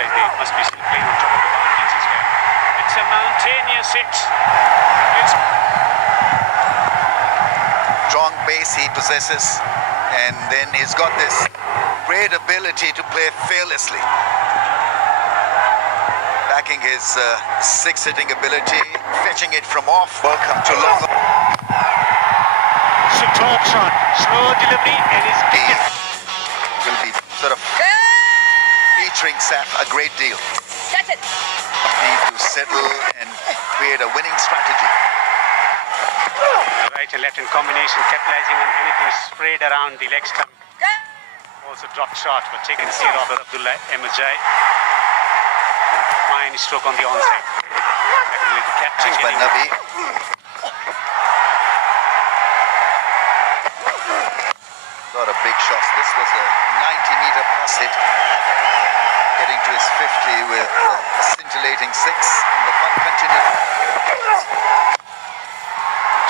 stage. They must be still playing on top of the mountains as well. It's a mountainous hit. It's strong base he possesses, and then he's got this great ability to play fearlessly, backing his six-hitting ability, fetching it from off. Welcome to long. superb shot, slow delivery, and his He will be sort of featuring Saif a great deal. That's it. Need to settle and create a winning strategy. Right and left in combination, capitalizing on anything sprayed around the leg stump. Also dropped shot, but taken the seal off Abdullah Emajai. Fine stroke on the onside. Definitely the captain By getting Nabi. Got a big shot. This was a 90-meter plus hit, getting to his 50 with a scintillating six, and the fun continued.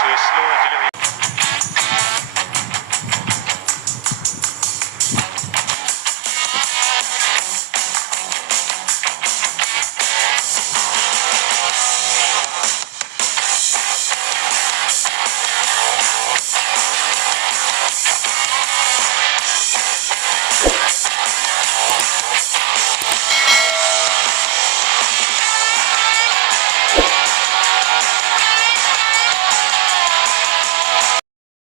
to a slow delivery